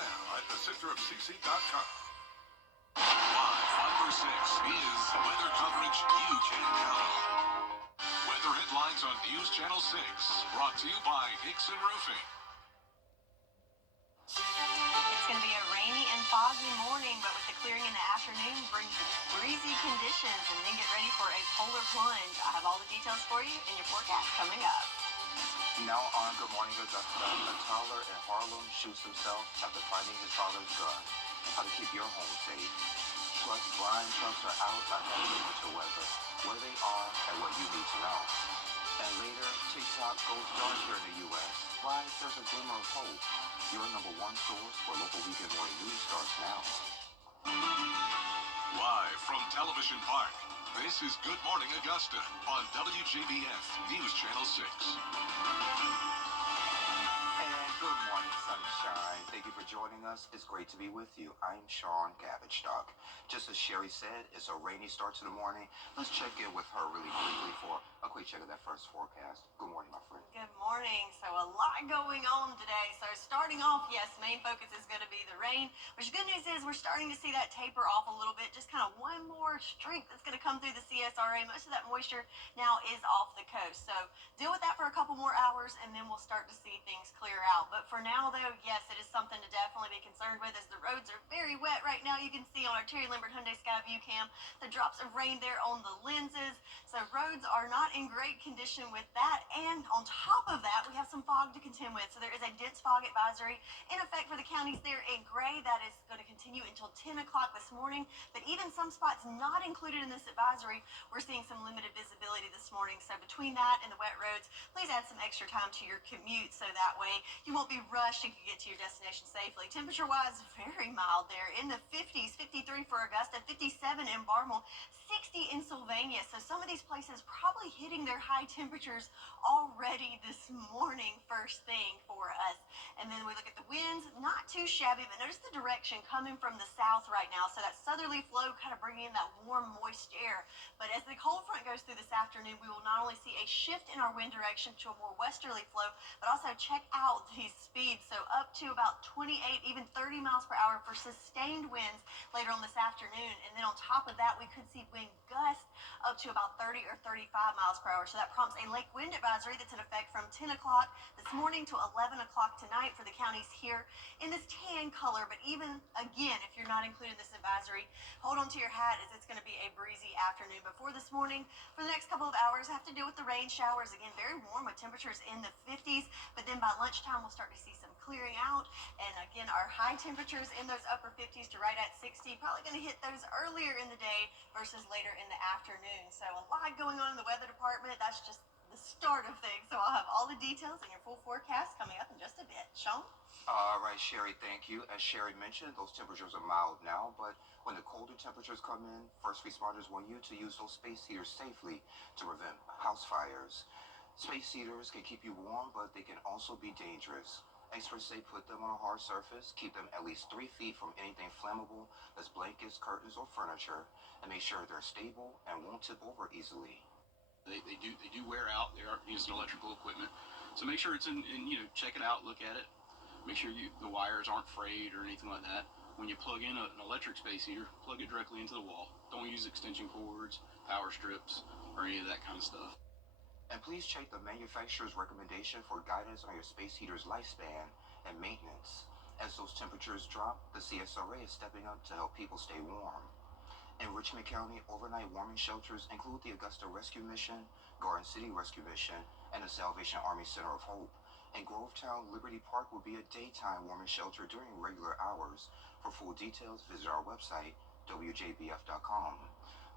now at thecenterofcc.com. Live 5 or 6 is weather coverage you can count on. Weather headlines on News Channel 6, brought to you by Hickson Roofing. It's going to be a rainy and foggy morning, but with the clearing in the afternoon brings breezy conditions, and then get ready for a polar plunge. I have all the details for you in your forecast coming up. Now on Good Morning Augusta, a toddler in Harlem shoots himself after finding his father's gun. How to keep your home safe. Plus, Brian trucks are out ahead of winter weather, where they are and what you need to know. And later, TikTok goes dark here in the U.S. Why there's a glimmer of hope. Your number one source for local weekend morning news starts now. Live from Television Park, this is Good Morning Augusta on WJBF News Channel 6. And good morning, sunshine. Thank you for joining us. It's great to be with you. I'm Sean Gavage-Stock. Just as Sherry said, it's a rainy start to the morning. Let's check in with her really quickly for a quick check of that first forecast. Good morning, my friend. Good morning. So a lot going on today. So starting off, yes, main focus is going to be the rain, which good news is we're starting to see that taper off a little bit. Just kind of one more streak that's going to come through the CSRA. Most of that moisture now is off the coast. So deal with that for a couple more hours, and then we'll start to see things clear out. But for now, though, yes, it is something to definitely be concerned with, as the roads are very wet right now. You can see on our Terry Lambert Hyundai Skyview cam the drops of rain there on the lenses. So roads are not in great condition with that. And on top of that, we have some fog to contend with. So there is a dense fog advisory in effect for the counties there in gray. That is going to continue until 10 o'clock this morning. But even some spots not included in this advisory, we're seeing some limited visibility this morning. So between that and the wet roads, please add some extra time to your commute, so that way you won't be rushed and can get to your destination safely. Temperature-wise, very mild there in the 50s, 53 for Augusta, 57 in Barmel, 60 in Sylvania. So some of these places probably hitting their high temperatures already this morning, first thing for us. And then we look at the winds, not too shabby, but notice the direction coming from the south right now. So that southerly flow kind of bringing in that warm, moist air. But as the cold front goes through this afternoon, we will not only see a shift in our wind direction to a more westerly flow, but also check out these speeds. So up to about 28, even 30 miles per hour for sustained winds later on this afternoon. And then on top of that, we could see wind gusts up to about 30 or 35 miles per hour. So that prompts a lake wind advisory that's in effect from 10 o'clock this morning to 11 o'clock tonight for the counties here in this tan color. But even again, if you're not included in this advisory, hold on to your hat, as it's going to be a breezy afternoon. Before this morning, for the next couple of hours, have to deal with the rain showers. Again, very warm with temperatures in the 50s, but then by lunchtime, we'll start to see some clearing out. And again, our high temperatures in those upper 50s to right at 60, probably going to hit those earlier in the day versus later in the afternoon. So a lot going on in the weather department. That's just the start of things. So I'll have all the details and your full forecast coming up in just a bit. Sean? All right, Sherry, thank you. As Sherry mentioned, those temperatures are mild now, but when the colder temperatures come in, first responders want you to use those space heaters safely to prevent house fires. Space heaters can keep you warm, but they can also be dangerous. Experts say put them on a hard surface, keep them at least 3 feet from anything flammable, that's blankets, curtains, or furniture, and make sure they're stable and won't tip over easily. They do wear out. They are using electrical equipment, so make sure it's in check it out, look at it, make sure the wires aren't frayed or anything like that. When you plug in an electric space heater, plug it directly into the wall. Don't use extension cords, power strips, or any of that kind of stuff. And please check the manufacturer's recommendation for guidance on your space heater's lifespan and maintenance. As those temperatures drop, the CSRA is stepping up to help people stay warm. In Richmond County, overnight warming shelters include the Augusta Rescue Mission, Garden City Rescue Mission, and the Salvation Army Center of Hope. In Grovetown, Liberty Park will be a daytime warming shelter during regular hours. For full details, visit our website, WJBF.com.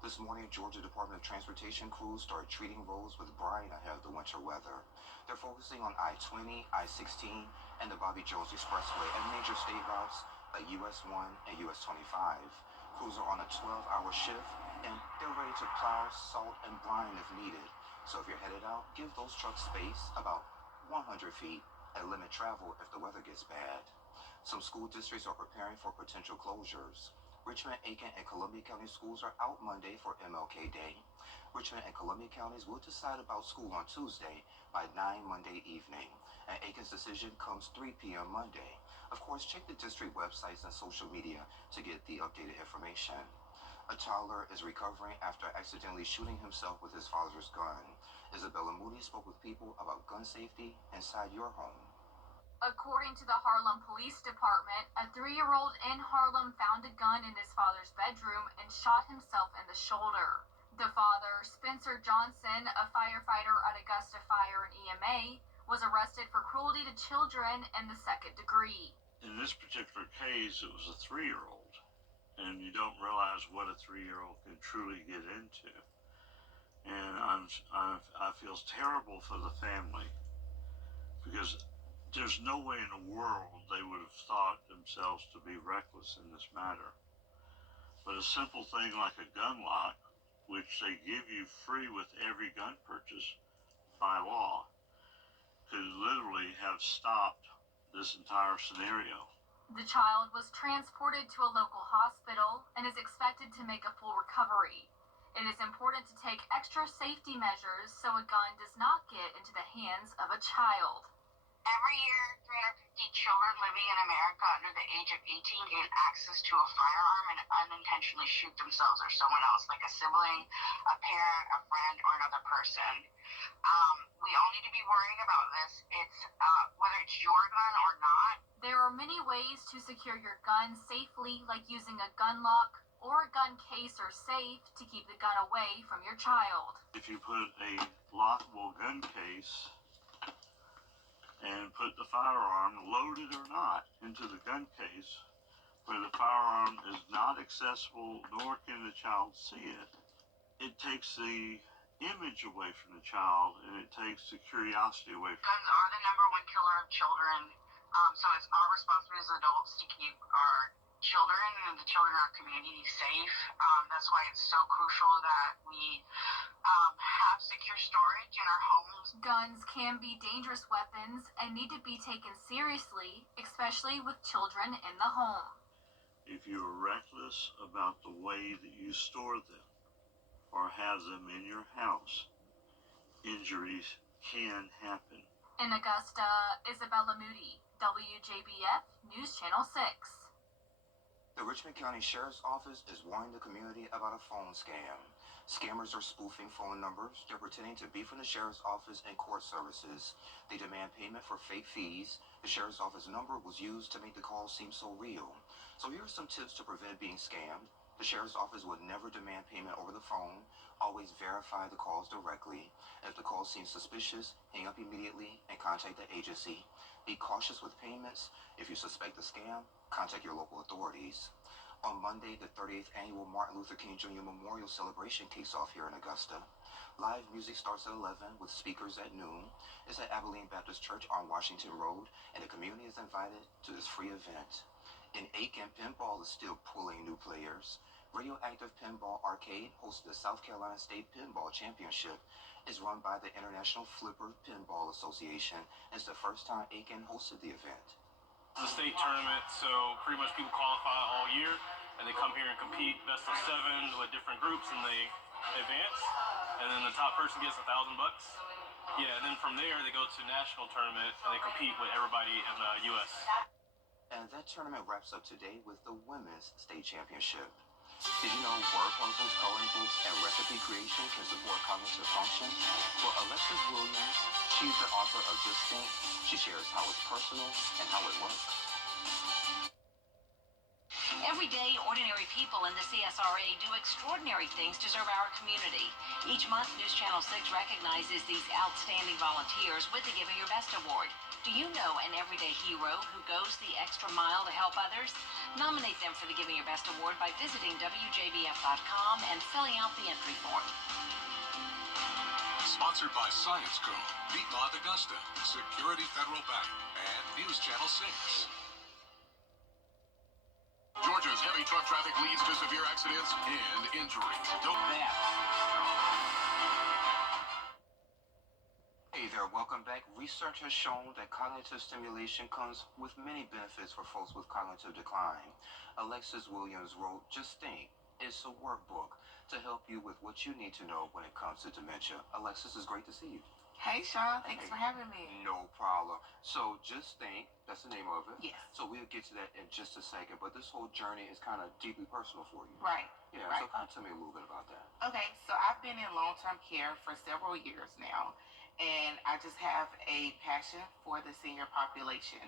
This morning, Georgia Department of Transportation crews started treating roads with brine ahead of the winter weather. They're focusing on I-20, I-16, and the Bobby Jones Expressway and major state routes like US 1 and US 25. Crews are on a 12-hour shift, and they're ready to plow, salt, and brine if needed. So if you're headed out, give those trucks space, about 100 feet, and limit travel if the weather gets bad. Some school districts are preparing for potential closures. Richmond, Aiken, and Columbia County schools are out Monday for MLK Day. Richmond and Columbia counties will decide about school on Tuesday by 9 Monday evening, and Aiken's decision comes 3 p.m. Monday. Of course, check the district websites and social media to get the updated information. A toddler is recovering after accidentally shooting himself with his father's gun. Isabella Moody spoke with people about gun safety inside your home. According to the Harlem Police Department, a 3-year-old in Harlem found a gun in his father's bedroom and shot himself in the shoulder. The father, Spencer Johnson, a firefighter at Augusta Fire and EMA, was arrested for cruelty to children in the second degree. In this particular case, it was a 3-year-old, and you don't realize what a 3-year-old can truly get into. And I feel terrible for the family, because there's no way in the world they would have thought themselves to be reckless in this matter. But a simple thing like a gun lock, which they give you free with every gun purchase by law, could literally have stopped this entire scenario. The child was transported to a local hospital and is expected to make a full recovery. It is important to take extra safety measures so a gun does not get into the hands of a child. Every year, 350 children living in America under the age of 18 gain access to a firearm and unintentionally shoot themselves or someone else, like a sibling, a parent, a friend, or another person. We all need to be worrying about this. It's whether it's your gun or not. There are many ways to secure your gun safely, like using a gun lock or a gun case or safe to keep the gun away from your child. If you put a lockable gun case and put the firearm, loaded or not, into the gun case, where the firearm is not accessible nor can the child see it, it takes the image away from the child and it takes the curiosity away from Guns are the #1 killer of children, so it's our responsibility as adults to keep our children and the children in our community safe. That's why it's so crucial that we have secure storage in our homes. Guns can be dangerous weapons and need to be taken seriously, especially with children in the home. If you are reckless about the way that you store them or have them in your house, injuries can happen. In Augusta, Isabella Moody, WJBF News Channel 6. The Richmond County Sheriff's Office is warning the community about a phone scam. Scammers are spoofing phone numbers. They're pretending to be from the Sheriff's Office and court services. They demand payment for fake fees. The Sheriff's Office number was used to make the call seem so real. So here are some tips to prevent being scammed. The Sheriff's Office would never demand payment over the phone. Always verify the calls directly. If the call seems suspicious, hang up immediately and contact the agency. Be cautious with payments. If you suspect a scam, contact your local authorities. On Monday, the 38th annual Martin Luther King Jr. Memorial Celebration kicks off here in Augusta. Live music starts at 11 with speakers at noon. It's at Abilene Baptist Church on Washington Road, and the community is invited to this free event. In Aiken, pinball is still pulling new players. Radioactive Pinball Arcade hosts the South Carolina State Pinball Championship. It's run by the International Flipper Pinball Association. It's the first time Aiken hosted the event. It's a state tournament, so pretty much people qualify all year, and they come here and compete best of 7 with different groups, and they advance, and then the top person gets $1,000. Yeah, and then from there they go to national tournament, and they compete with everybody in the U.S. And that tournament wraps up today with the Women's State Championship. Did you know word puzzles, coloring books, and recipe creation can support cognitive function? For Alexis Williams, she's the author of Just Think. She shares how it's personal and how it works. Every day, ordinary people in the CSRA do extraordinary things to serve our community. Each month, News Channel 6 recognizes these outstanding volunteers with the Giving Your Best Award. Do you know an everyday hero who goes the extra mile to help others? Nominate them for the Giving Your Best Award by visiting WJBF.com and filling out the entry form. Sponsored by Science Co., Piedmont Augusta, Security Federal Bank, and News Channel 6. Georgia's heavy truck traffic leads to severe accidents and injuries. Don't Hey there, welcome back. Research has shown that cognitive stimulation comes with many benefits for folks with cognitive decline. Alexis Williams wrote Just Think. It's a workbook to help you with what you need to know when it comes to dementia. Alexis, it's great to see you. Hey, Sean. Thanks for having me. No problem. So just think, that's the name of it. Yes. So we'll get to that in just a second. But this whole journey is kind of deeply personal for you. Right. Yeah. Right. So kind of tell me a little bit about that. Okay, so I've been in long-term care for several years now, and I just have a passion for the senior population.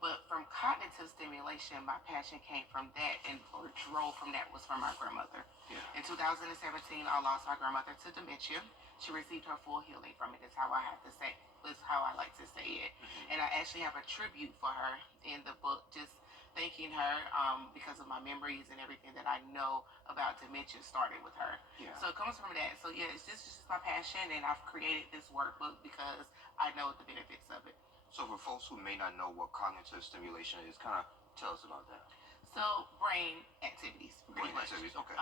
But from cognitive stimulation, my passion came from that, and or drove from that was from my grandmother. Yeah. In 2017, I lost my grandmother to dementia. She received her full healing from it. Is how I have to say. Is how I like to say it. Mm-hmm. And I actually have a tribute for her in the book, just thanking her because of my memories and everything that I know about dementia started with her. Yeah. So it comes from that. So yeah, it's just my passion, and I've created this workbook because I know the benefits of it. So for folks who may not know what cognitive stimulation is, kind of tell us about that. So brain activities, pretty Brain much. activities, okay.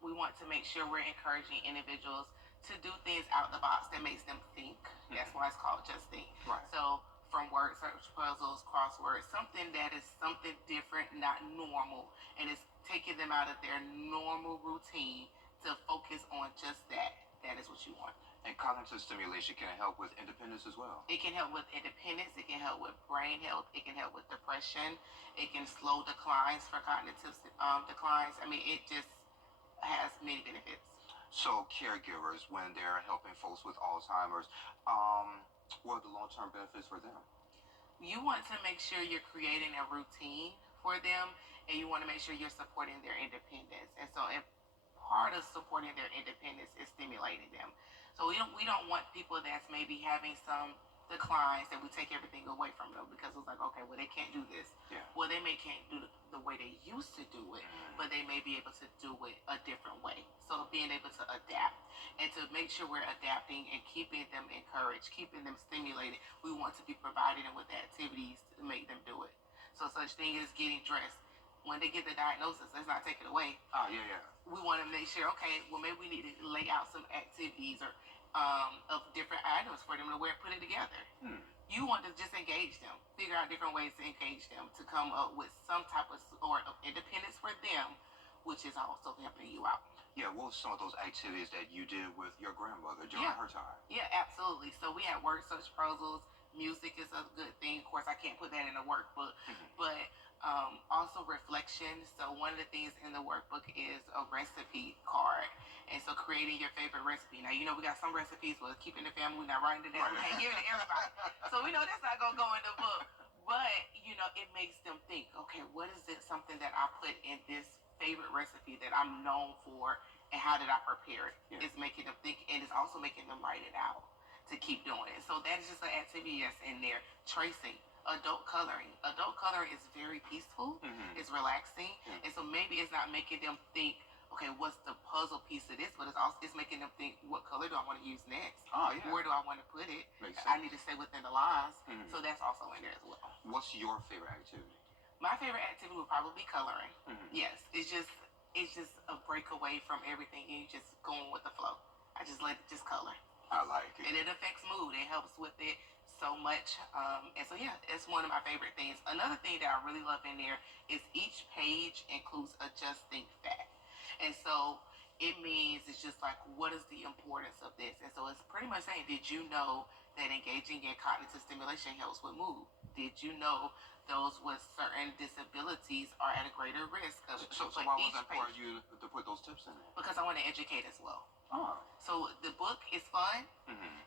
We want to make sure we're encouraging individuals to do things out the box that makes them think. That's why it's called Just Think. Right. So from word search puzzles, crosswords, something that is something different, not normal, and it's taking them out of their normal routine to focus on just that. That is what you want. And cognitive stimulation can help with independence as well. It can help with independence. It can help with brain health. It can help with depression. It can slow declines for cognitive declines. I mean, it just has many benefits. So caregivers, when they're helping folks with Alzheimer's, what are the long-term benefits for them? You want to make sure you're creating a routine for them, and you want to make sure you're supporting their independence. And so, if part of supporting their independence is stimulating them. So we don't want people that's maybe having some declines that we take everything away from them because it's like, okay, well, they can't do this. Yeah. Well, they can't do the way they used to do it, but they may be able to do it a different way. So being able to adapt and to make sure we're adapting and keeping them encouraged, keeping them stimulated, we want to be providing them with the activities to make them do it. So such thing as getting dressed. When they get the diagnosis, let's not take it away. Yeah. We want to make sure, okay, well, maybe we need to lay out some activities or of different items for them to wear, put it together. You want to just engage them, figure out different ways to engage them, to come up with some type of sort of independence for them, which is also helping you out. Yeah, what were some of those activities that you did with your grandmother during her time? Yeah, absolutely. So we had word search puzzles. Music is a good thing. Of course, I can't put that in a workbook, but also reflection. So one of the things in the workbook is a recipe card. And so creating your favorite recipe. Now, you know, we got some recipes with keeping the family, we're not writing it down. We can't give it to everybody. So we know that's not going to go in the book. But, you know, it makes them think, okay, what is it, something that I put in this favorite recipe that I'm known for, and how did I prepare it? Yeah. It's making them think, and it's also making them write it out to keep doing it. So that is just an activity that's in there. Tracing. Adult coloring. Adult coloring is very peaceful. It's relaxing. And so maybe it's not making them think, okay, what's the puzzle piece of this? But it's making them think, what color do I want to use next? Oh, yeah. Where do I want to put it? Makes I sense. need to stay within the lines. So that's also in there as well. What's your favorite activity? My favorite activity would probably be coloring. Yes, it's just a breakaway from everything, and you just going with the flow. I just let it just color. I like it. And it affects mood. It helps with it so much. And so, yeah, it's one of my favorite things. Another thing that I really love in there is each page includes a just think fact. And so it means it's just like, what is the importance of this? And so it's pretty much saying, did you know that engaging in cognitive stimulation helps with mood? Did you know those with certain disabilities are at a greater risk of So why was that important you to put those tips in there? Because I want to educate as well. Oh. So the book is fun,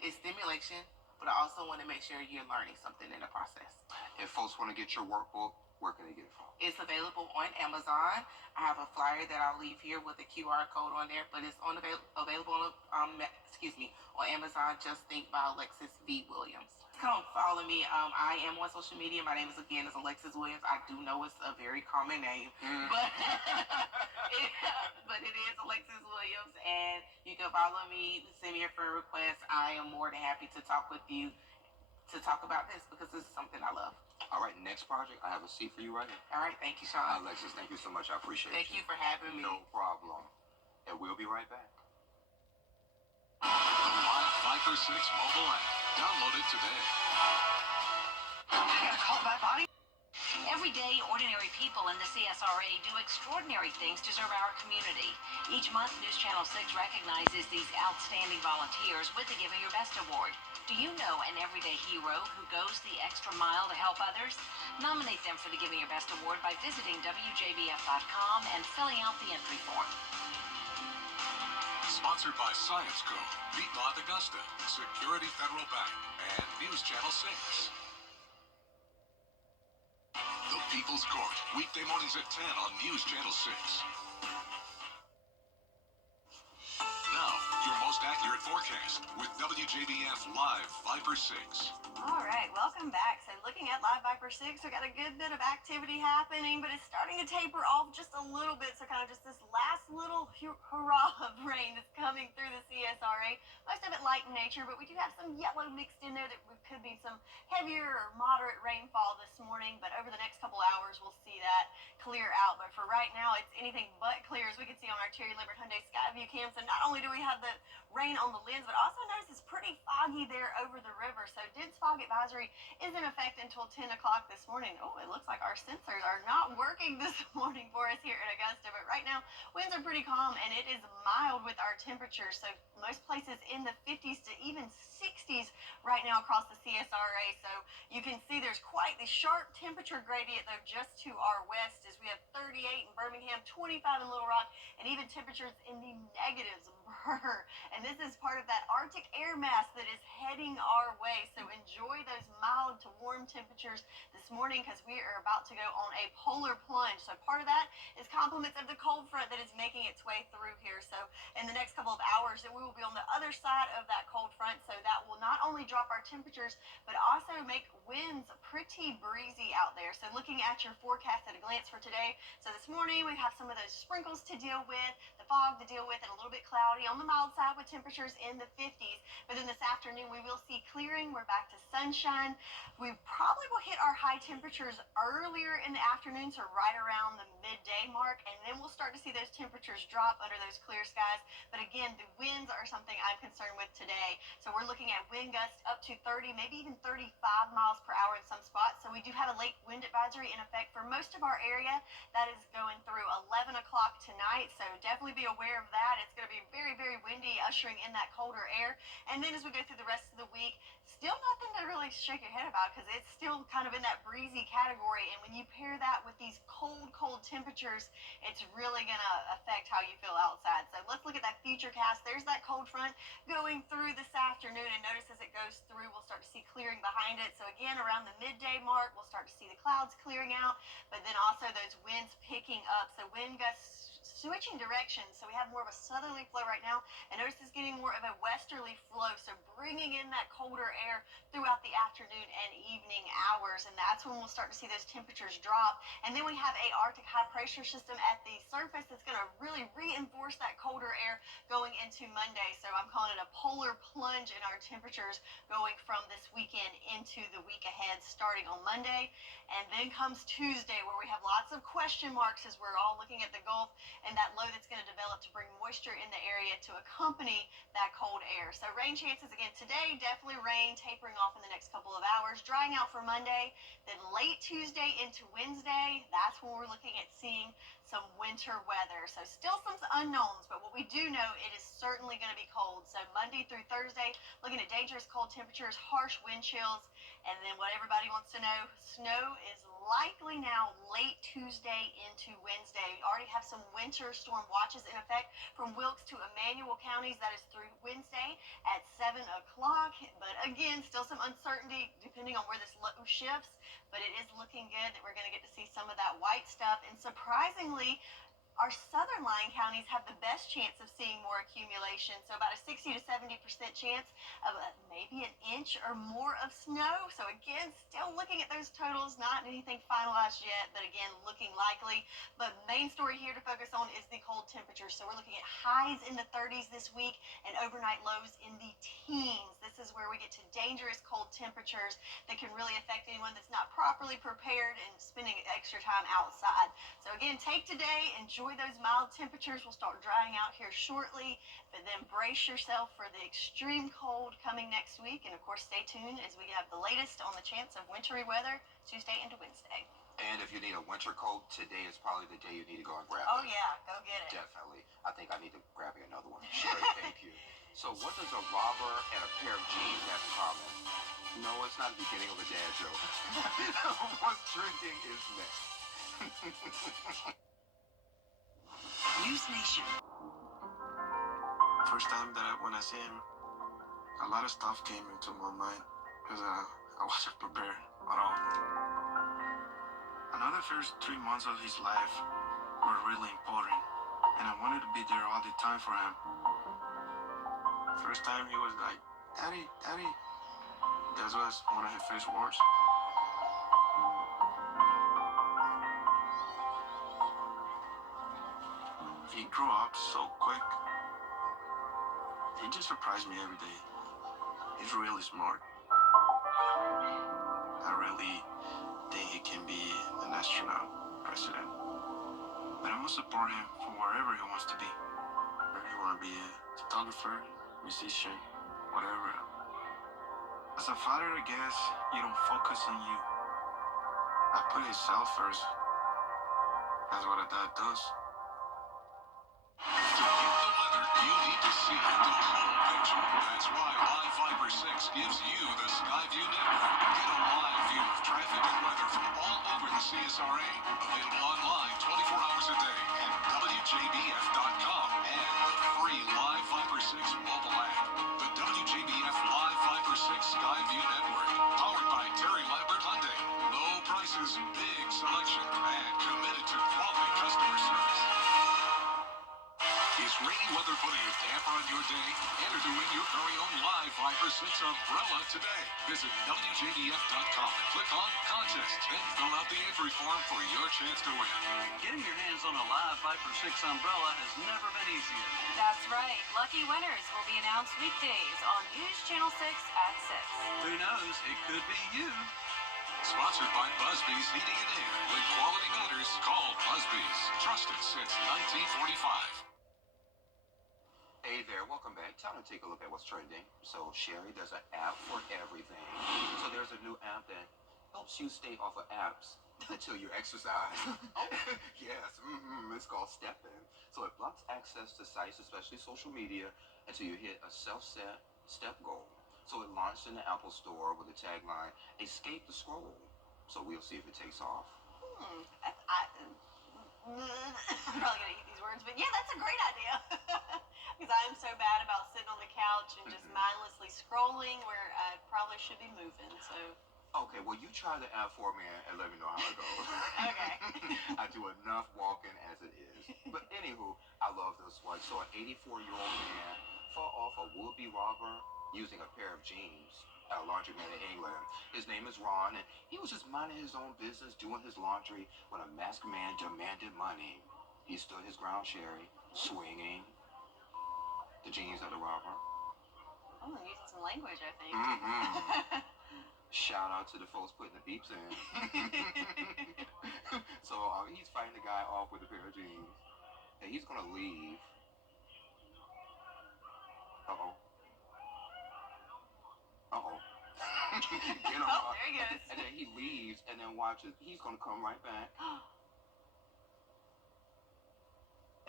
it's stimulation, but I also want to make sure you're learning something in the process. If folks want to get your workbook, where can they get it from? It's available on Amazon. I have a flyer that I'll leave here with a QR code on there, but it's available on Amazon. Just Think by Alexis V. Williams. Come follow me. I am on social media. My name is Alexis Williams. I do know it's a very common name, but but it is Alexis Williams, and you can follow me. Send me a friend request. I am more than happy to talk with you to talk about this because this is something I love. All right, next project, I have a seat for you right here. All right, thank you, Sean. Alexis, thank you so much. I appreciate Thank you for having me. No problem. And we'll be right back. The Live Viper 6 mobile app. Download it today. Call that body? Every day, ordinary people in the CSRA do extraordinary things to serve our community. Each month, News Channel 6 recognizes these outstanding volunteers with the Giving Your Best Award. Do you know an everyday hero who goes the extra mile to help others? Nominate them for the Giving Your Best Award by visiting WJBF.com and filling out the entry form. Sponsored by Science Co., Piedmont Augusta, Security Federal Bank, and News Channel 6. The People's Court, weekday mornings at 10 on News Channel 6. Now, your most accurate forecast with WJBF Live Viper 6. All right, welcome back. So looking at Live Viper 6, we got a good bit of activity happening, but it's starting to taper off just a little bit. So kind of just this last little hurrah of rain that's coming through the CSRA. Most of it light in nature, but we do have some yellow mixed in there that could be some heavier or moderate rainfall this morning. But over the next couple hours, we'll see that clear out. But for right now, it's anything but clear, as we can see on our Terry Libbert Hyundai Skyview cam. So not only do we have the rain on the lens, but also notice it's pretty foggy there over the river. So dense fog advisory is in effect until 10 o'clock this morning. Oh, it looks like our sensors are not working this morning for us here in Augusta. But right now, winds are pretty calm, and it is mild with our temperatures. So most places in the 50s to even 60s right now across the CSRA. So you can see there's quite the sharp temperature gradient, though, just to our west, as we have 38 in Birmingham, 25 in Little Rock, and even temperatures in the negatives. And this is part of that Arctic air mass that is heading our way. So enjoy those mild to warm temperatures this morning, because we are about to go on a polar plunge. So part of that is compliments of the cold front that is making its way through here. So in the next couple of hours, we will be on the other side of that cold front. So that will not only drop our temperatures, but also make winds pretty breezy out there. So looking at your forecast at a glance for today. So this morning, we have some of those sprinkles to deal with, the fog to deal with, and a little bit cloudy on the mild side with temperatures in the 50s. But then this afternoon, we will see clearing. We're back to sunshine. We probably will hit our high temperatures earlier in the afternoon, so right around the midday mark, and then we'll start to see those temperatures drop under those clear skies. But again, the winds are something I'm concerned with today. So we're looking at wind gusts up to 30, maybe even 35 miles per hour in some spots. So we do have a lake wind advisory in effect for most of our area. That is going through 11 o'clock tonight, so definitely be aware of that. It's going to be very, very windy, ushering in that colder air. And then as we go through the rest of the week, still nothing to really shake your head about, because it's still kind of in that breezy category. And when you pair that with these cold, cold temperatures, it's really going to affect how you feel outside. So let's look at that future cast. There's that cold front going through this afternoon, and notice as it goes through, we'll start to see clearing behind it. So again, around the midday mark, we'll start to see the clouds clearing out, but then also those winds picking up. So wind gusts switching directions. So we have more of a southerly flow right now, and notice it's getting more of a westerly flow. So bringing in that colder air throughout the afternoon and evening hours, and that's when we'll start to see those temperatures drop. And then we have a Arctic high pressure system at the surface that's going to really reinforce that colder air going into Monday. So I'm calling it a polar plunge in our temperatures going from this weekend into the week ahead, starting on Monday. And then comes Tuesday, where we have lots of question marks as we're all looking at the Gulf and that low that's going to develop to bring moisture in the area to accompany that cold air. So rain chances again today, definitely rain tapering off in the next couple of hours, drying out for Monday. Then late Tuesday into Wednesday, that's when we're looking at seeing some winter weather. So still some unknowns, but what we do know, it is certainly going to be cold. So Monday through Thursday, looking at dangerous cold temperatures, harsh wind chills, and then what everybody wants to know, snow is likely now late Tuesday into Wednesday. We already have some winter storm watches in effect from Wilkes to Emmanuel counties. That is through Wednesday at 7 o'clock. But again, still some uncertainty depending on where this low shifts. But it is looking good that we're going to get to see some of that white stuff. And surprisingly, our southern lying counties have the best chance of seeing more accumulation. So about a 60 to 70% chance of maybe an inch or more of snow. So again, still looking at those totals, not anything finalized yet, but again, looking likely. But main story here to focus on is the cold temperatures. So we're looking at highs in the 30s this week and overnight lows in the teens. This is where we get to dangerous cold temperatures that can really affect anyone that's not properly prepared and spending extra time outside. So again, take today, enjoy those mild temperatures. Will start drying out here shortly, but then brace yourself for the extreme cold coming next week. And of course, stay tuned as we have the latest on the chance of wintry weather Tuesday into Wednesday. And if you need a winter coat, today is probably the day you need to go and grab Oh it. yeah, go get it. Definitely. I think I need to grab me another one. Sherry, thank you. So what does a robber and a pair of jeans have in common? No, it's not the beginning of a dad joke. What's trending is next. News Nation. First time that when I see him, a lot of stuff came into my mind because I wasn't prepared at all. Another first 3 months of his life were really important, and I wanted to be there all the time for him. First time he was like, "Daddy, Daddy." That was one of his first words. He grew up so quick. He just surprised me every day. He's really smart. I really think he can be an astronaut, president. But I must support him for wherever he wants to be. Whether he want to be a photographer, musician, whatever. As a father, I guess you don't focus on you. I put himself first. That's what a dad does. To get the weather, you need to see the whole picture. That's why Live Fiber 6 gives you the Skyview network. Get a live view of traffic and weather from all over the CSRA. Available online 24 hours a day at WJBF.com and the free Live Fiber 6 mobile app. The WJBF Live Fiber 6 Skyview network. Powered by Terry Lambert Hyundai. Low prices, big selection, and committed to quality customer service. Is rainy weather putting a damper on your day? Enter to win your very own Live Fiber 6 umbrella today. Visit WJBF.com and click on Contest. Then fill out the entry form for your chance to win. Getting your hands on a Live Viper 6 umbrella has never been easier. That's right. Lucky winners will be announced weekdays on News Channel 6 at 6. Who knows? It could be you. Sponsored by Busby's Heating and Air. When quality matters, call Busby's. Trusted since 1945. Hey there, welcome back. Time to take a look at what's trending. So, Sherry, there's an app for everything. So there's a new app that helps you stay off of apps until you exercise. Yes, it's called Step In. So it blocks access to sites, especially social media, until you hit a self-set step goal. So it launched in the Apple Store with the tagline, "Escape the scroll." So we'll see if it takes off. I'm probably gonna eat these words, but yeah, that's a great idea. Because I am so bad about sitting on the couch and just mindlessly scrolling where I probably should be moving. So. Okay, well, you try the app for me and let me know how it goes. Okay. I do enough walking as it is. But anywho, I love this one. So an 84-year-old man fought off a would-be robber using a pair of jeans at a laundromat in England. His name is Ron, and he was just minding his own business, doing his laundry, when a masked man demanded money. He stood his ground, Sherry, swinging the jeans at the robber. I'm using some language, I think. Shout out to the folks putting the beeps in. So he's fighting the guy off with a pair of jeans, and he's gonna leave. Uh-oh. Get him Oh, there he goes. And then he leaves, and then watches. He's gonna come right back.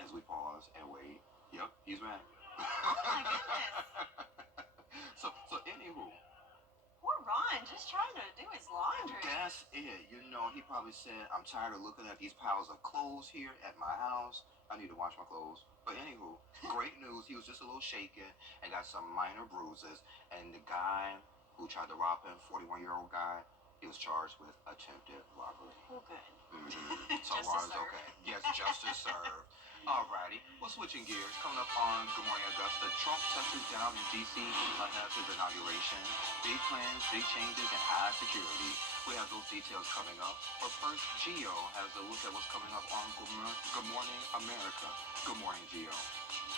As we pause and wait. Yep, he's back. Oh my goodness. So anywho. Poor Ron, just trying to do his laundry. That's it. You know, he probably said, "I'm tired of looking at these piles of clothes here at my house. I need to wash my clothes." But anywho, great news. He was just a little shaken and got some minor bruises. And the guy who tried to rob him, 41-year-old guy, he was charged with attempted robbery. Oh, good. So Ron's okay. Yes, justice served. Alrighty, well, switching gears, coming up on Good Morning Augusta, Trump touches down in D.C. ahead of his inauguration. Big plans, big changes, and high security. We have those details coming up. But first, Gio has a look at what's coming up on Good Morning America. Good morning, Gio.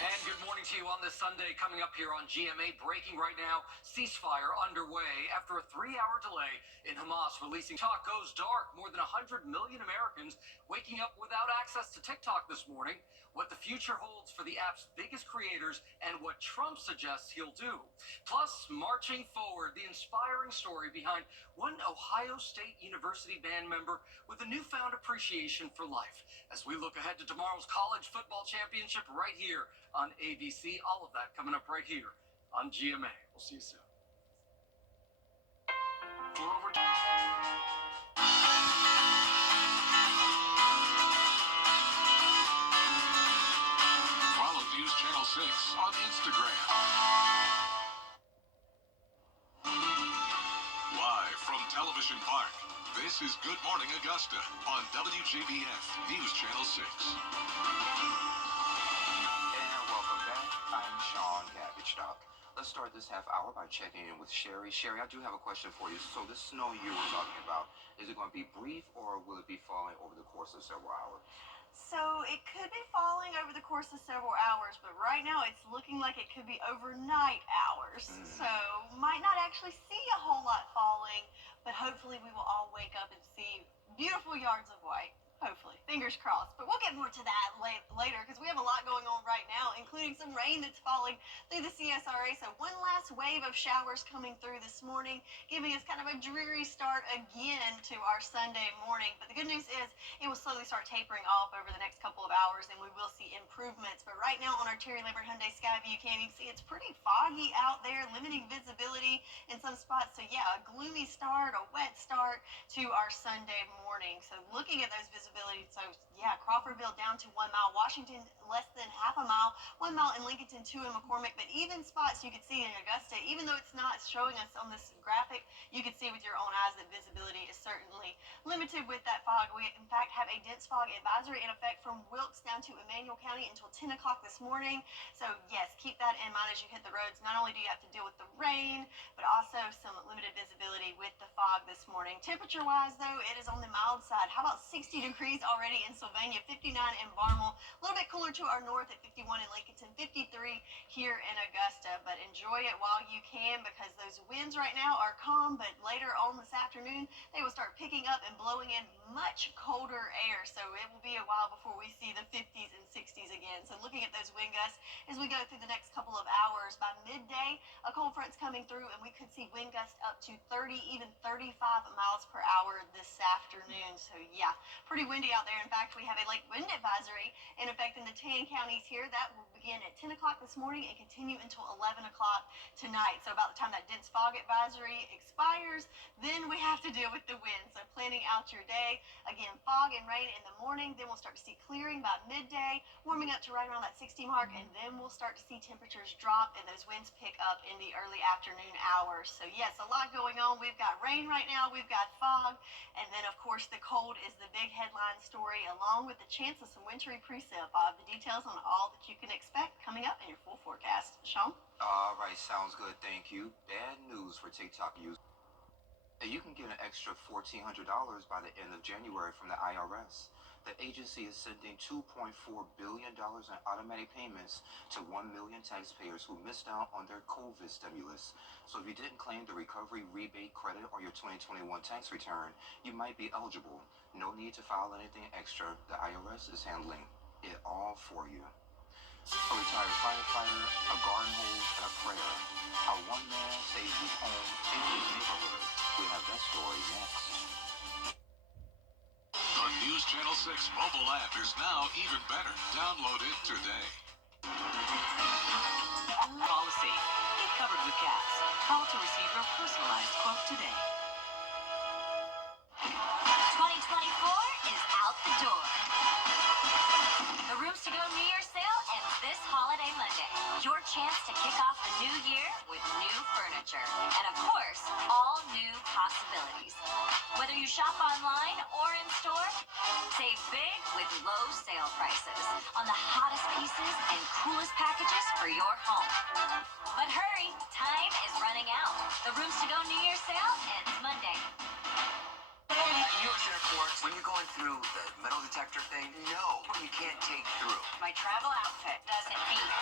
And good morning to you on this Sunday. Coming up here on GMA, breaking right now, ceasefire underway after a 3-hour delay in Hamas releasing Talk Goes Dark. More than 100 million Americans waking up without access to TikTok this morning. What the future holds for the app's biggest creators and what Trump suggests he'll do. Plus, marching forward, the inspiring story behind one Ohio State University band member with a newfound appreciation for life. As we look ahead to tomorrow's college football championship right here on ABC, all of that coming up right here on GMA. We'll see you soon. Follow News Channel 6 on Instagram. Live from Television Park, this is Good Morning Augusta on WJBF News Channel 6. And welcome back. I'm Sean Gabbichdock. Let's start this half hour by checking in with Sherry. Sherry, I do have a question for you. So this snow you were talking about, is it going to be brief or will it be falling over the course of several hours? So it could be falling over the course of several hours, but right now it's looking like it could be overnight hours. So might not actually see a whole lot falling, but hopefully we will all wake up and see beautiful yards of white. Hopefully, fingers crossed. But we'll get more to that later because we have a lot going on right now, including some rain that's falling through the CSRA. So one last wave of showers coming through this morning, giving us kind of a dreary start again to our Sunday morning. But the good news is it will slowly start tapering off over the next couple of hours, and we will see improvements. But right now on our Terry Lambert Hyundai Skyview cam, you can see it's pretty foggy out there, limiting visibility in some spots. So yeah, a gloomy start, a wet start to our Sunday morning. So looking at those visibility, so yeah, Crawfordville down to 1 mile, Washington less than half a mile, 1 mile in Lincolnton, 2 in McCormick. But even spots you could see in Augusta, even though it's not showing us on this graphic, you can see with your own eyes that visibility is certainly limited with that fog. We in fact have a dense fog advisory in effect from Wilkes down to Emmanuel County until 10 o'clock this morning. So yes, keep that in mind as you hit the roads. Not only do you have to deal with the rain, but also some limited visibility with the fog this morning. Temperature wise though, it is on the mild side. How about 60 degrees already in Sylvania, 59 in Barnwell, a little bit cooler to our north at 51 in Lincolnton, 53 here in Augusta. But enjoy it while you can because those winds right now are calm, but later on this afternoon they will start picking up and blowing in much colder air. So it will be a while before we see the 50s and 60s again. So looking at those wind gusts as we go through the next couple of hours, by midday a cold front's coming through and we could see wind gusts up to 30, even 35 miles per hour this afternoon. So yeah, pretty windy out there. In fact, we have a lake wind advisory in effect in the 10 counties here. That will begin at 10 o'clock this morning and continue until 11 o'clock tonight. So about the time that dense fog advisory expires, then we have to deal with the wind. So planning out your day, again, fog and rain in the morning, then we'll start to see clearing by midday, warming up to right around that 60 mark, and then we'll start to see temperatures drop and those winds pick up in the early afternoon hours. So yes, a lot going on. We've got rain right now, we've got fog, and then of course the cold is the big headline story, along with the chance of some wintry precip. The details on all that you can expect coming up in your full forecast. Sean? All right, sounds good. Thank you. Bad news for TikTok users. You can get an extra $1,400 by the end of January from the IRS. The agency is sending $2.4 billion in automatic payments to 1 million taxpayers who missed out on their COVID stimulus. So if you didn't claim the recovery rebate credit on your 2021 tax return, you might be eligible. No need to file anything extra. The IRS is handling it all for you. A retired firefighter, a garden hose, and a prayer. How one man saved his home and his neighborhood. We have that story next. The News Channel 6 mobile app is now even better. Download it today. Policy. Get covered with cats. Call to receive your personalized quote today. 2024 is out the door. The Rooms to Go New Year's sale ends this holiday Monday. Your chance to kick off the new year with new furniture. And of course, all new possibilities. Whether you shop online or in store, save big with low sale prices on the hottest pieces and coolest packages for your home. But hurry, time is running out. The Rooms to Go New Year's sale ends Monday. U.S. airports, when you're going through the metal detector thing, no, you can't take through. My travel outfit doesn't beat.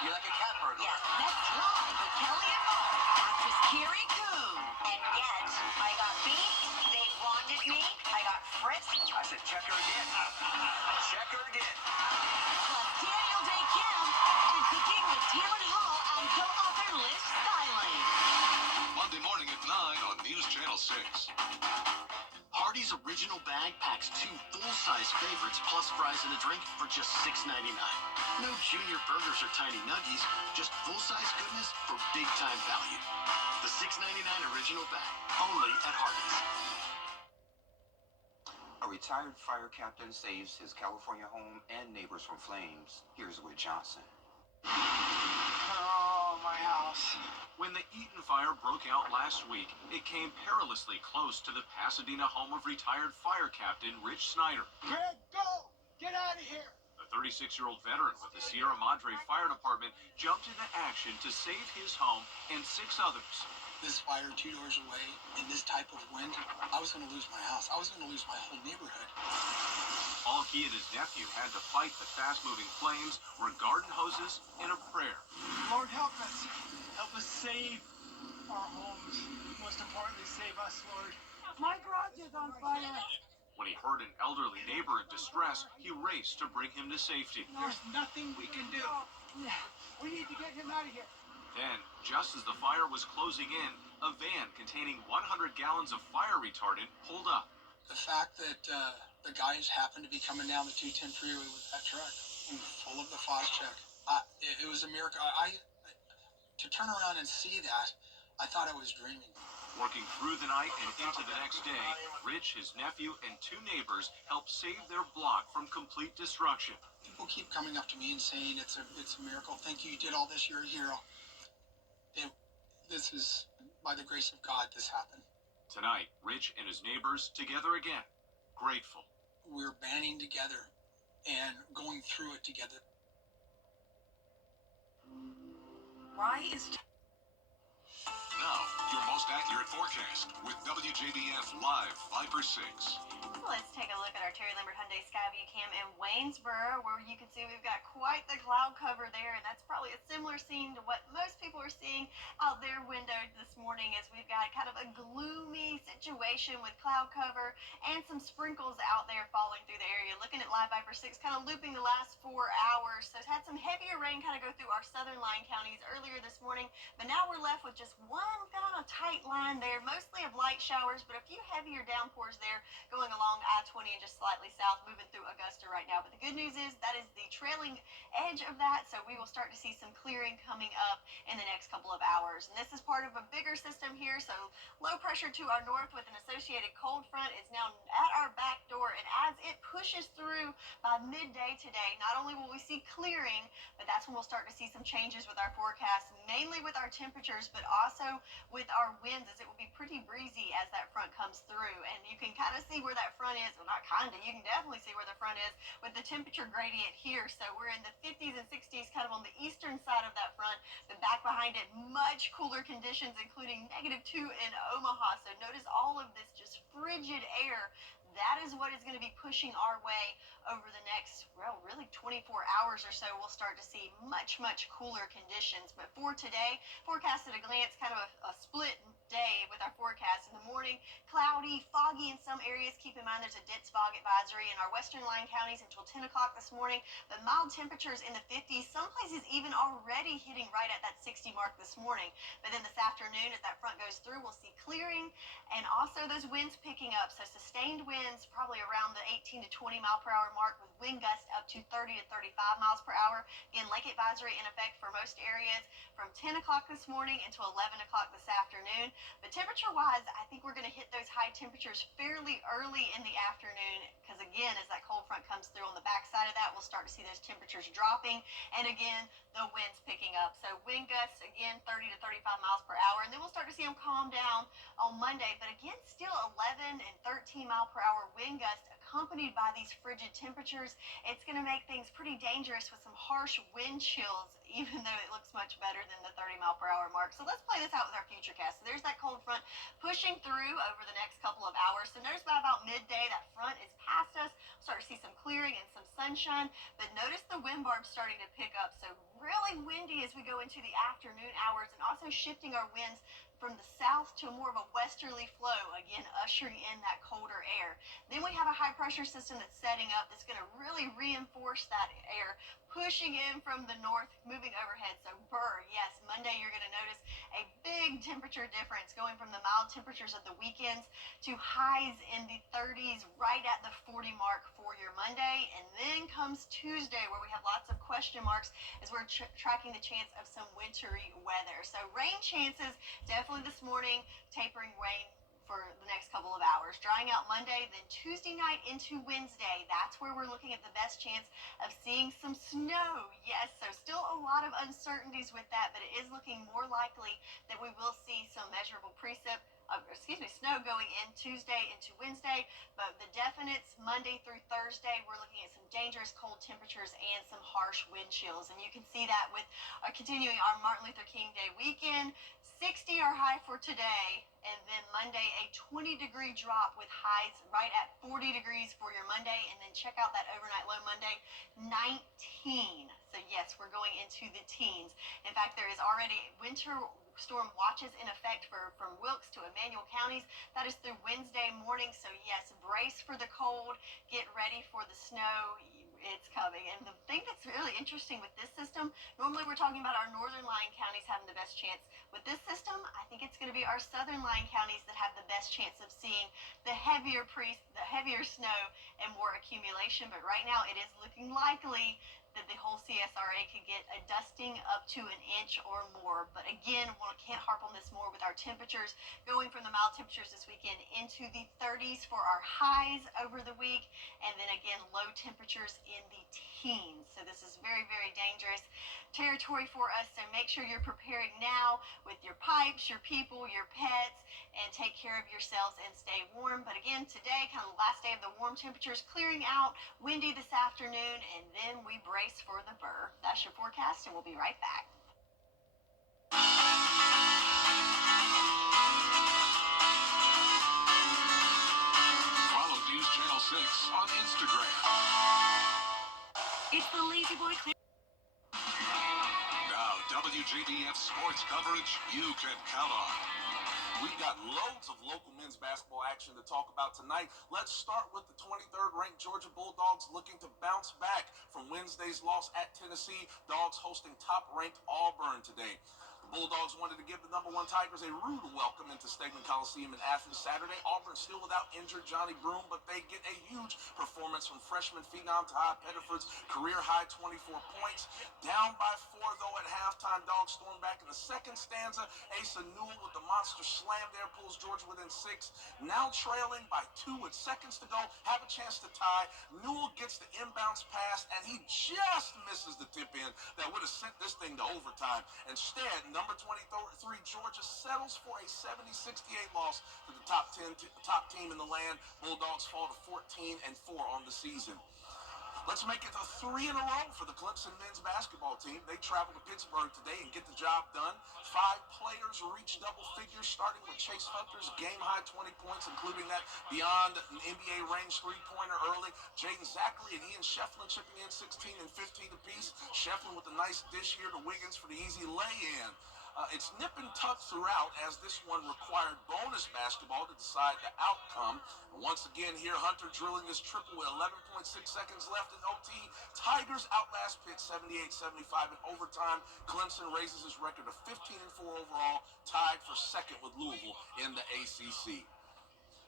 You're like a cat burglar. Yes, that's live with Kelly and Mark. Actress Carrie Coon. And yet, I got beat, they wanted me, I got frisked. I said, check her again. Check her again. Plus Daniel Day Kim and Cooking with Tamron Hall and co-author Liz Styling. Monday morning at 9 on News Channel 6. packs 2 full-size favorites plus fries and a drink for just $6.99. No junior burgers or tiny nuggies, just full-size goodness for big-time value. The $6.99 original bag, only at Hardee's. A retired fire captain saves his California home and neighbors from flames. Here's Wood Johnson. Oh, my house. When the Eaton fire broke out last week, it came perilously close to the Pasadena home of retired fire captain Rich Snyder. Greg, go! Get out of here! The 36-year-old veteran with the Sierra Madre Fire Department jumped into action to save his home and 6 others. This fire 2 doors away, in this type of wind, I was going to lose my house. I was going to lose my whole neighborhood. All he and his nephew had to fight the fast-moving flames were garden hoses and a prayer. Lord, help us. Help us save our homes. Most importantly, save us, Lord. My garage is on fire. When he heard an elderly neighbor in distress, he raced to bring him to safety. There's nothing we can do. We need to get him out of here. Then, just as the fire was closing in, a van containing 100 gallons of fire retardant pulled up. The fact that the guys happened to be coming down the 210 freeway with that truck full of the Phos-Chek, it was a miracle. To turn around and see that, I thought I was dreaming. Working through the night and into the next day, Rich, his nephew, and 2 neighbors helped save their block from complete destruction. People keep coming up to me and saying it's a miracle. Thank you, you did all this. You're a hero. This is, by the grace of God, this happened. Tonight, Rich and his neighbors together again, grateful. We're banding together and going through it together. Why is... Now, your most accurate forecast with WJBF Live Viper 6. Let's take a look at our Terry Lambert Hyundai Skyview Cam in Waynesboro, where you can see we've got quite the cloud cover there, and that's probably a similar scene to what most people are seeing out their window this morning, as we've got kind of a gloomy situation with cloud cover and some sprinkles out there falling through the area. Looking at Live Viper 6, kind of looping the last 4 hours, so it's had some heavier rain kind of go through our southern line counties earlier this morning, but now we're left with just one kind of tight line there, mostly of light showers, but a few heavier downpours there going along I-20 and just slightly south, moving through Augusta right now. But the good news is that is the trailing edge of that, so we will start to see some clearing coming up in the next couple of hours. And this is part of a bigger system here, so low pressure to our north with an associated cold front is now at our back door, and as it pushes through by midday today, not only will we see clearing, but that's when we'll start to see some changes with our forecast, mainly with our temperatures, but also with our winds, as it will be pretty breezy as that front comes through. And you can kind of see where that front is. Well, not kind of, you can definitely see where the front is with the temperature gradient here. So we're in the 50s and 60s kind of on the eastern side of that front, but back behind it, much cooler conditions, including -2 in Omaha. So notice all of this just frigid air. That is what is going to be pushing our way over the next, well, really 24 hours or so. We'll start to see much, much cooler conditions. But for today, forecast at a glance, kind of a split day with our forecast. In the morning, cloudy, foggy in some areas. Keep in mind there's a dense fog advisory in our western line counties until 10 o'clock this morning. But mild temperatures in the 50s, some places even already hitting right at that 60 mark this morning. But then this afternoon, as that front goes through, we'll see clearing and also those winds picking up. So sustained winds probably around the 18 to 20 mile per hour mark, with wind gusts up to 30 to 35 miles per hour. Again, lake advisory in effect for most areas from 10 o'clock this morning until 11 o'clock this afternoon. But temperature-wise, I think we're going to hit those high temperatures fairly early in the afternoon, because again, as that cold front comes through on the backside of that, we'll start to see those temperatures dropping, and again, the winds picking up. So wind gusts, again, 30 to 35 miles per hour, and then we'll start to see them calm down on Monday, but again, still 11 and 13 mile per hour wind gusts accompanied by these frigid temperatures. It's going to make things pretty dangerous with some harsh wind chills, even though it looks much better than the 30 mile per hour mark. So let's play this out with our futurecast. So there's that cold front pushing through over the next couple of hours. So notice by about midday, that front is past us. We'll start to see some clearing and some sunshine, but notice the wind barbs starting to pick up. So really windy as we go into the afternoon hours, and also shifting our winds from the south to more of a westerly flow, again ushering in that colder air. Then we have a high pressure system that's setting up that's going to really reinforce that air, pushing in from the north, moving overhead. So yes, Monday you're going to notice a big temperature difference going from the mild temperatures of the weekends to highs in the 30s, right at the 40 mark for your Monday. And then comes Tuesday, where we have lots of question marks as we're tracking the chance of some wintry weather. So rain chances definitely this morning, tapering rain for the next couple of hours. Drying out Monday, then Tuesday night into Wednesday. That's where we're looking at the best chance of seeing some snow. Yes, so still a lot of uncertainties with that, but it is looking more likely that we will see some measurable snow going in Tuesday into Wednesday. But the definites Monday through Thursday, we're looking at some dangerous cold temperatures and some harsh wind chills. And you can see that with continuing our Martin Luther King Day weekend. 60 our high for today, and then Monday a 20-degree drop with highs right at 40 degrees for your Monday. And then check out that overnight low Monday, 19. So yes, we're going into the teens. In fact, there is already winter storm watches in effect from Wilkes to Emmanuel counties. That is through Wednesday morning. So yes, brace for the cold, get ready for the snow. It's coming. And the thing that's really interesting with this system, normally we're talking about our northern lying counties having the best chance. With this system, I think it's going to be our southern lying counties that have the best chance of seeing the heavier snow and more accumulation. But right now it is looking likely that the whole CSRA could get a dusting up to an inch or more. But again, we can't harp on this more with our temperatures going from the mild temperatures this weekend into the 30s for our highs over the week, and then again low temperatures in the teens. So this is very, very dangerous territory for us. So make sure you're preparing now with your pipes, your people, your pets, and take care of yourselves and stay warm. But again, today, kind of the last day of the warm temperatures, clearing out, windy this afternoon, and then we brace for the burr. That's your forecast, and we'll be right back. Follow News Channel 6 on Instagram. It's the Lazy Boy Clear. Now, WJBF sports coverage you can count on. We've got loads of local men's basketball action to talk about tonight. Let's start with the 23rd ranked Georgia Bulldogs looking to bounce back from Wednesday's loss at Tennessee. Dogs hosting top-ranked Auburn today. The Bulldogs wanted to give the number one Tigers a rude welcome into Stegman Coliseum in Athens Saturday. Auburn still without injured Johnny Broome, but they get a huge performance from freshman phenom Todd Pettiford's career-high 24 points. Down by 4, though, at halftime, Dogs storm back in the second stanza. Asa Newell with the monster slam there pulls Georgia within 6. Now trailing by 2 with seconds to go, have a chance to tie. Newell gets the inbounds pass, and he just misses the tip-in that would have sent this thing to overtime. Instead, number 23 Georgia settles for a 70-68 loss to the top team in the land. Bulldogs fall to 14-4 on the season. Let's make it 3 in a row for the Clemson men's basketball team. They travel to Pittsburgh today and get the job done. 5 players reach double figures, starting with Chase Hunter's game-high 20 points, including that beyond NBA range three-pointer early. Jaden Zachary and Ian Shefflin chipping in 16 and 15 apiece. Shefflin with a nice dish here to Wiggins for the easy lay-in. It's nip and tuck throughout, as this one required bonus basketball to decide the outcome. And once again here, Hunter drilling this triple with 11.6 seconds left in OT. Tigers outlast Pitt 78-75 in overtime. Clemson raises his record to 15-4 overall, tied for second with Louisville in the ACC.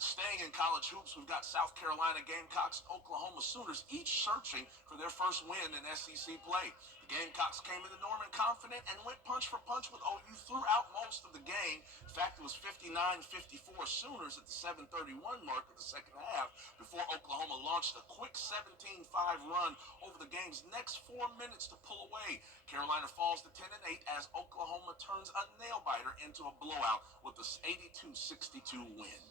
Staying in college hoops, we've got South Carolina Gamecocks and Oklahoma Sooners each searching for their first win in SEC play. The Gamecocks came into Norman confident and went punch for punch with OU throughout most of the game. In fact, it was 59-54 Sooners at the 7:31 mark of the second half before Oklahoma launched a quick 17-5 run over the game's next 4 minutes to pull away. Carolina falls to 10-8 as Oklahoma turns a nail-biter into a blowout with the 82-62 win.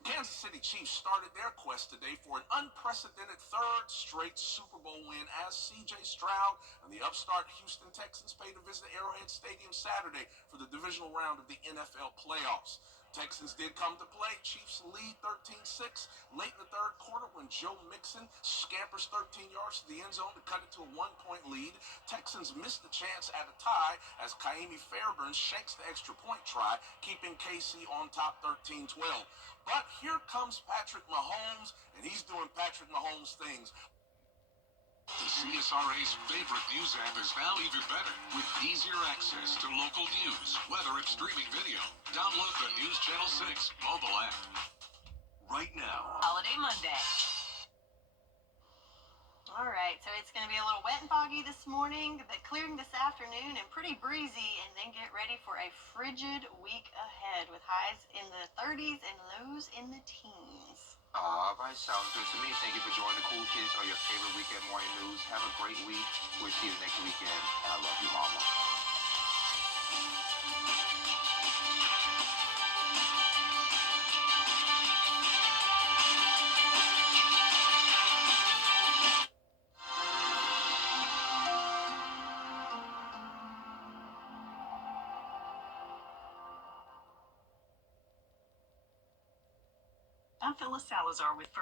Kansas City Chiefs started their quest today for an unprecedented third straight Super Bowl win as C.J. Stroud and the upstart Houston Texans paid a visit to Arrowhead Stadium Saturday for the divisional round of the NFL playoffs. Texans did come to play. Chiefs lead 13-6 late in the third quarter when Joe Mixon scampers 13 yards to the end zone to cut it to a 1-point lead. Texans missed the chance at a tie as Kaimi Fairburn shanks the extra point try, keeping KC on top 13-12. But here comes Patrick Mahomes, and he's doing Patrick Mahomes things. The CSRA's favorite news app is now even better with easier access to local news, weather, and streaming video. Download the News Channel 6 mobile app right now. Holiday Monday. All right, so it's going to be a little wet and foggy this morning, but clearing this afternoon and pretty breezy, and then get ready for a frigid week ahead with highs in the 30s and lows in the teens. All right, sounds good to me. Thank you for joining the Cool Kids on your favorite weekend morning news. Have a great week. We'll see you next weekend. And I love you, Mama. I'm Phyllis Salazar with